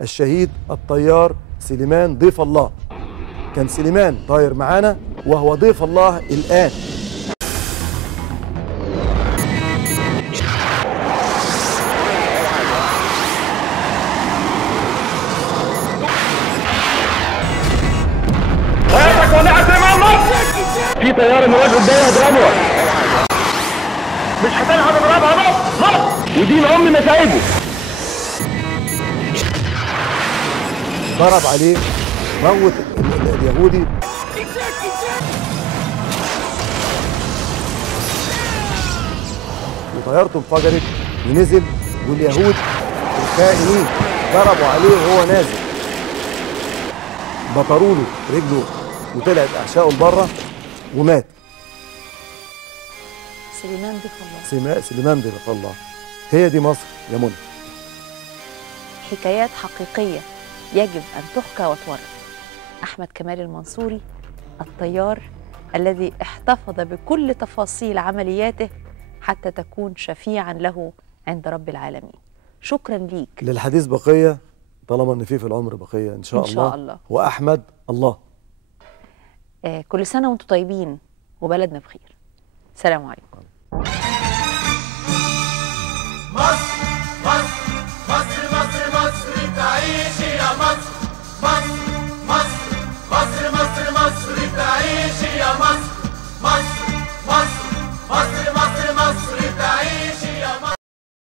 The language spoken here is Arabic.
الشهيد الطيار سليمان ضيف الله. كان سليمان طاير معانا وهو ضيف الله الآن. في طياره من وجه قدامي هضربها، مش هتلحق تضربها. ودين امي ما سايبه. ضرب عليه، موت اليهودي. وطيارته انفجرت ونزل، واليهود الخائنين ضربوا عليه وهو نازل، بطروا له رجله وطلعت احشائه لبره ومات. سليمان ضيف الله. سليمان ضيف الله. هي دي مصر يا منى. حكايات حقيقية يجب أن تحكى وتورث. أحمد كمال المنصوري الطيار الذي احتفظ بكل تفاصيل عملياته حتى تكون شفيعا له عند رب العالمين. شكرا ليك. للحديث بقية طالما ان في العمر بقية ان شاء الله. إن شاء الله. وأحمد الله. كل سنة وانتم طيبين وبلدنا بخير. سلام عليكم. مصر مصر مصر مصر مصر تعيش يا مصر مصر.